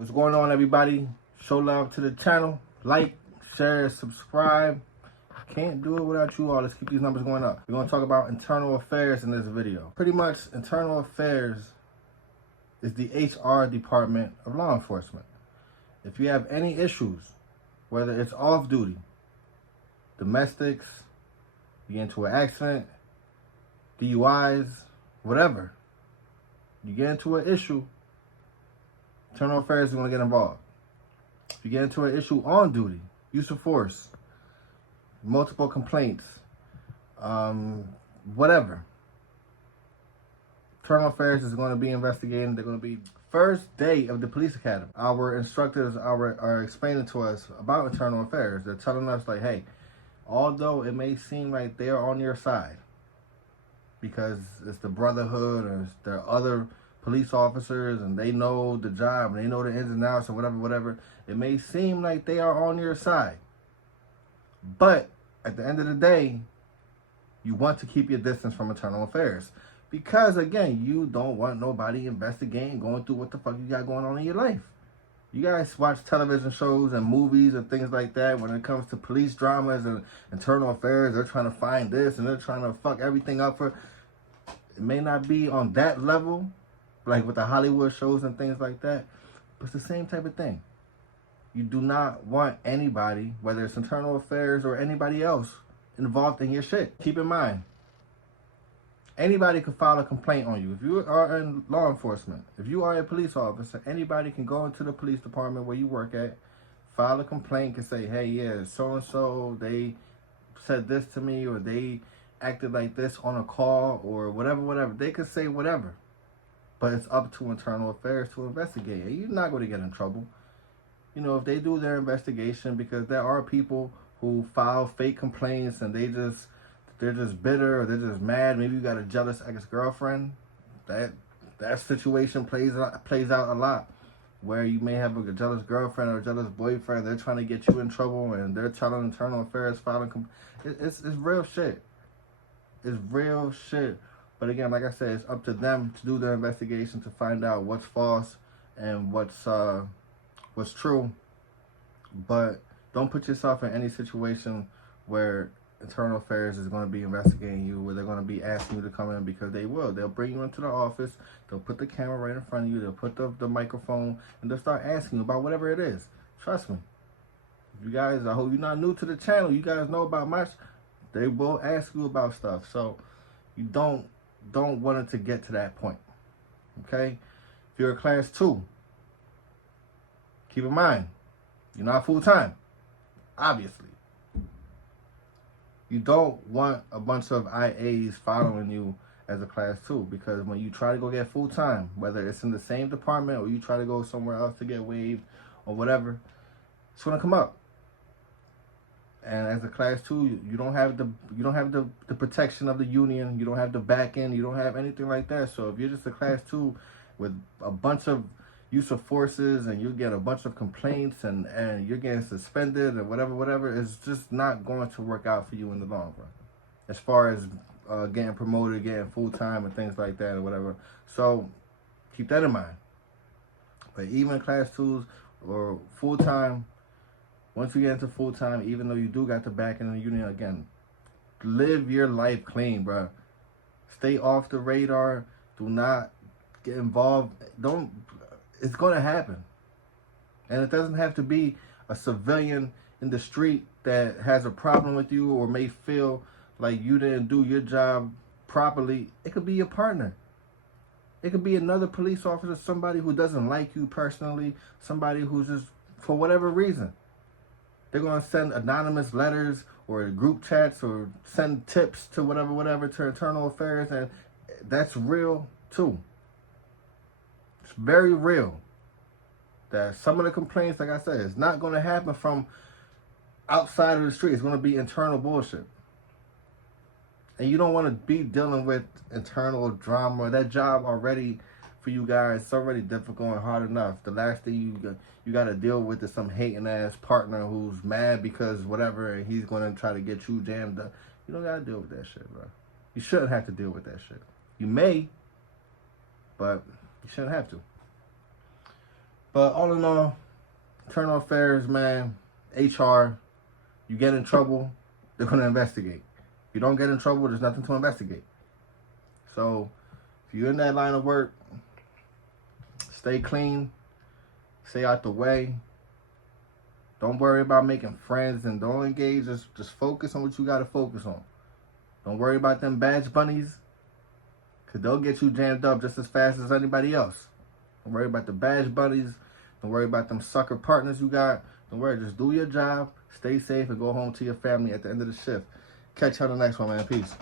What's going on, everybody? Show love to the channel. Like, share, subscribe. Can't do it without you all. Let's keep these numbers going up. We're going to talk about internal affairs in this video. Pretty much, internal affairs is the HR department of law enforcement. If you have any issues, whether it's off-duty, domestics, you get into an accident, DUIs, whatever, you get into an issue, internal affairs is going to get involved. If you get into an issue on duty, use of force, multiple complaints, whatever, internal affairs is going to be investigating. They're going to be first day of the police academy. Our instructors are explaining to us about internal affairs. They're telling us, like, hey, although it may seem like they're on your side because it's the brotherhood or there are other police officers and they know the job and they know the ins and outs and whatever, it may seem like they are on your side. But at the end of the day, you want to keep your distance from internal affairs. Because, again, you don't want nobody investigating, going through what the fuck you got going on in your life. You guys watch television shows and movies and things like that when it comes to police dramas and internal affairs. They're trying to find this and they're trying to fuck everything up for... It may not be on that level, like with the Hollywood shows and things like that, but it's the same type of thing. You do not want anybody, whether it's internal affairs or anybody else, involved in your shit. Keep in mind, anybody could file a complaint on you. If you are in law enforcement, if you are a police officer, anybody can go into the police department where you work at, file a complaint and say, hey, yeah, so-and-so, they said this to me, or they acted like this on a call, or whatever. They could say whatever. But it's up to internal affairs to investigate. And you're not going to get in trouble. You know, if they do their investigation, because there are people who file fake complaints and they're just bitter or they're just mad. Maybe you got a jealous ex-girlfriend. That situation plays out a lot, where you may have a jealous girlfriend or a jealous boyfriend. They're trying to get you in trouble and they're telling internal affairs, filing it's real shit. It's real shit. But again, like I said, it's up to them to do their investigation to find out what's false and what's true. But don't put yourself in any situation where internal affairs is going to be investigating you, where they're going to be asking you to come in, because they will. They'll bring you into the office. They'll put the camera right in front of you. They'll put the microphone, and they'll start asking you about whatever it is. Trust me. If you guys, I hope you're not new to the channel. You guys know about much. They will ask you about stuff. So you don't want it to get to that point. Okay? If you're a class 2, keep in mind, you're not full-time, obviously. You don't want a bunch of IAs following you as a class 2, because when you try to go get full-time, whether it's in the same department or you try to go somewhere else to get waived or whatever, it's going to come up. And as a class 2, you don't have the protection of the union. You don't have the back end. You don't have anything like that. So if you're just a class 2 with a bunch of use of forces and you get a bunch of complaints and you're getting suspended and whatever, it's just not going to work out for you in the long run. As far as getting promoted, getting full-time and things like that or whatever. So keep that in mind. But even class 2s or full-time, once you get into full-time, even though you do got the back end of the union, again, live your life clean, bro. Stay off the radar. Do not get involved. It's going to happen. And it doesn't have to be a civilian in the street that has a problem with you or may feel like you didn't do your job properly. It could be your partner. It could be another police officer, somebody who doesn't like you personally, somebody who's just, for whatever reason, they're going to send anonymous letters or group chats or send tips to whatever to internal affairs, and that's real too. It's very real that some of the complaints, like I said, it's not going to happen from outside of the street. It's going to be internal bullshit. And you don't want to be dealing with internal drama. That job already, for you guys, it's already difficult and hard enough. The last thing you got to deal with is some hating ass partner who's mad because whatever, and he's going to try to get you jammed up. You don't got to deal with that shit, bro. You shouldn't have to deal with that shit. You may, but you shouldn't have to. But all in all, internal affairs, man, HR, you get in trouble, they're going to investigate. If you don't get in trouble, there's nothing to investigate. So if you're in that line of work, stay clean, stay out the way. Don't worry about making friends and don't engage. Just focus on what you got to focus on. Don't worry about them badge bunnies, because they'll get you jammed up just as fast as anybody else. Don't worry about the badge bunnies. Don't worry about them sucker partners you got. Don't worry. Just do your job, stay safe, and go home to your family at the end of the shift. Catch you on the next one, man. Peace.